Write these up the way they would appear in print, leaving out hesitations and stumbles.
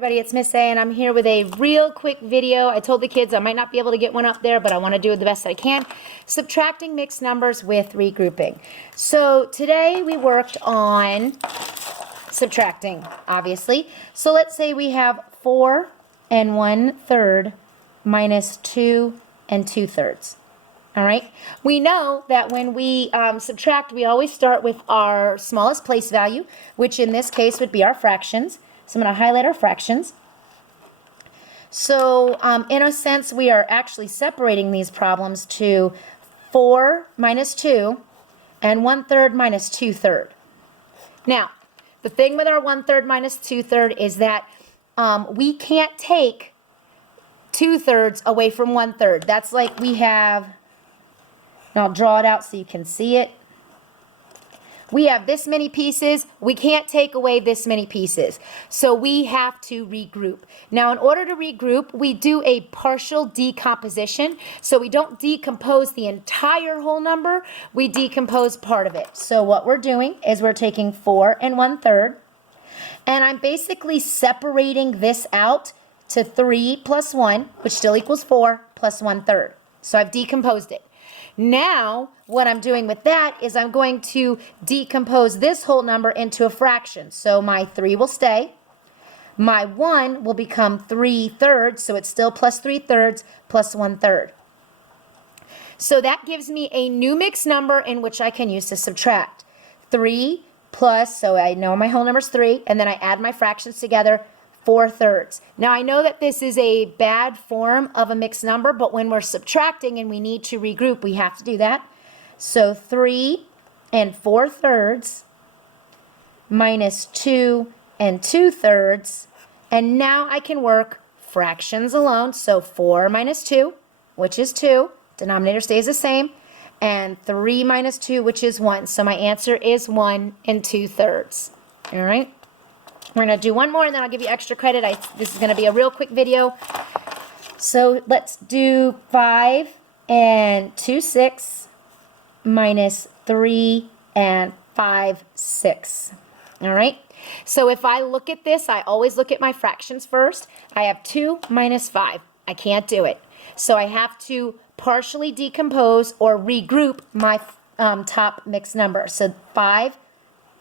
Everybody, it's Miss A, and I'm here with a real quick video. I told the kids I might not be able to get one up there, but I want to do the best I can. Subtracting mixed numbers with regrouping. So today we worked on subtracting, obviously. So let's say we have 4 1/3 minus 2 2/3. All right. We know that when we subtract, we always start with our smallest place value, which in this case would be our fractions. So I'm going to highlight our fractions. So in a sense, we are actually separating these problems to 4 minus 2 and 1/3 minus 2/3. Now, the thing with our 1/3 minus 2/3 is that we can't take 2/3 away from 1/3. That's like we have, and I'll draw it out so you can see it. We have this many pieces. We can't take away this many pieces. So we have to regroup. Now, in order to regroup, we do a partial decomposition. So we don't decompose the entire whole number. We decompose part of it. So what we're doing is we're taking 4 1/3, and I'm basically separating this out to 3 plus 1, which still equals 4, plus 1/3. So I've decomposed it. Now, what I'm doing with that is I'm going to decompose this whole number into a fraction. So my 3 will stay. My 1 will become 3/3, so it's still plus 3/3 plus 1/3. So that gives me a new mixed number in which I can use to subtract. 3 plus, so I know my whole number is 3, and then I add my fractions together, 4/3. Now I know that this is a bad form of a mixed number, but when we're subtracting and we need to regroup, we have to do that. So 3 4/3 minus 2 2/3, and now I can work fractions alone. So 4 minus 2, which is 2, denominator stays the same, and 3 minus 2, which is 1. So my answer is 1 2/3. All right. We're going to do one more, and then I'll give you extra credit. This is going to be a real quick video. So let's do 5 2/6 minus 3 5/6. All right? So if I look at this, I always look at my fractions first. I have 2 minus 5. I can't do it. So I have to partially decompose or regroup my top mixed number. So 5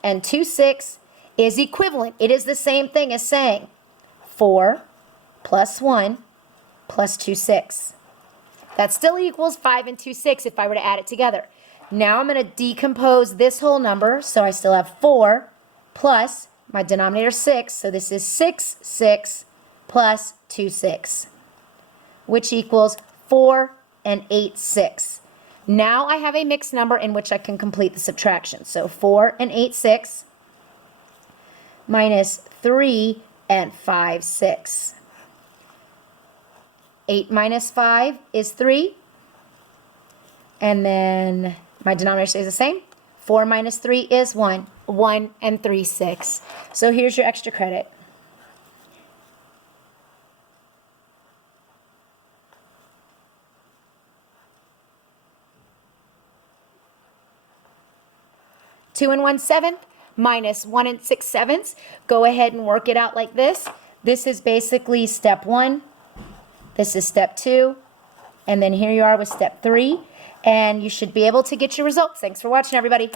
2/6 is equivalent. It is the same thing as saying 4 plus 1 plus 2/6. That still equals 5 2/6 if I were to add it together. Now I'm going to decompose this whole number, so I still have 4 plus my denominator 6, so this is 6/6 plus 2/6, which equals 4 8/6. Now I have a mixed number in which I can complete the subtraction. So 4 8/6 minus 3 5/6. 8 minus 5 is 3. And then my denominator stays the same. 4 minus 3 is 1. 1 3/6. So here's your extra credit. Two 1/7 minus 1 6/7. Go ahead and work it out like this. This is basically step 1. This is step 2. And then here you are with step 3. And you should be able to get your results. Thanks for watching, everybody.